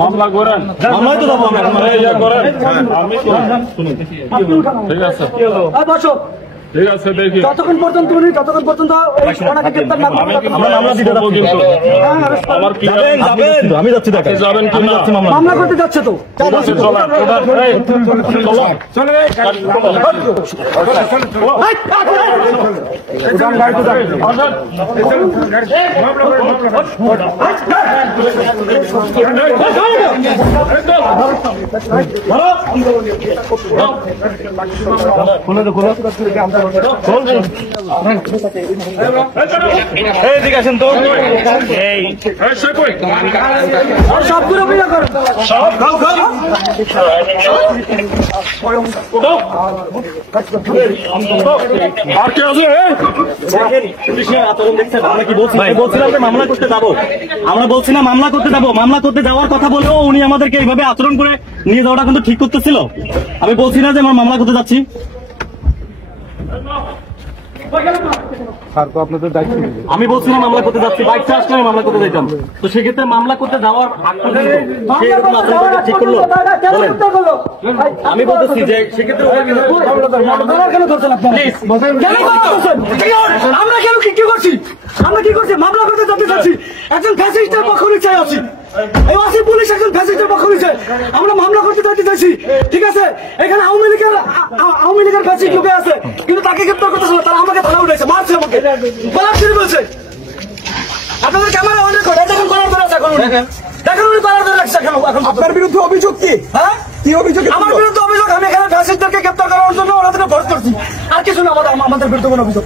মামলা করেন, মামলায় তো যাবো আমি ঠিক আছে ঠিক আছে দেখি যতক্ষণ পর্যন্ত ওনাকে গ্রেপ্তার না করবেন আমরা মামলা দিতে যাবো কিন্তু আমার কি আমি যাচ্ছি দেখেন যাবেন কি না মামলা করতে যাচ্ছে তো সবগুলো অভিযোগ করেন আর কে আছে আমরা কি বলছিলাম যে মামলা করতে যাবো, আমরা বলছি না মামলা করতে যাবো, মামলা করতে যাওয়ার কথা বলেও উনি আমাদেরকে এইভাবে আচরণ করে নিয়ে যাওয়াটা কিন্তু ঠিক করতেছিল। আমি বলছি না যে আমরা মামলা করতে যাচ্ছি। আমি বলছি না মামলা করতে যাচ্ছি, বাইকটা আসলে আমি মামলা করতে যেতাম। তো সেক্ষেত্রে মামলা করতে যাওয়ার ঠিক করলো। আমি বলতেছি যে সেক্ষেত্রে আমরা কেন কি করছি, আমরা কি করছি মামলা করতে যেতে চাচ্ছি, একজন ফ্যাসিস্টের পক্ষ নিচ্ছে আছি, এই পুলিশ একজন ফ্যাসিস্টের পক্ষ নিচ্ছে, আমরা মামলা করতে যেতে চাইছি। ঠিক আছে, এখানে আওয়ামী লীগের ফ্যাসিস্ট লোকে আছে, কিন্তু তাকে গ্রেপ্তার করতেছে না, তারা আমাকে থানা উঠেছে, মারছে আমাকে, বলার শুরু বলছে। আপনাদের ক্যামেরা অন রেকর্ড, এখন করার দরকার আছে, এখন দেখেন উনি করার দরকার আছে। এখন আপনার বিরুদ্ধে অভিযোগ কি? হ্যাঁ, কি অভিযোগ? আমার বিরুদ্ধে অভিযোগ আমি এখানে ফ্যাসিস্টদেরকে গ্রেপ্তার করার জন্য ওনাদেরকে ভোট করছি, আর কিছু না। আমাদের বিরুদ্ধে কোনো অভিযোগ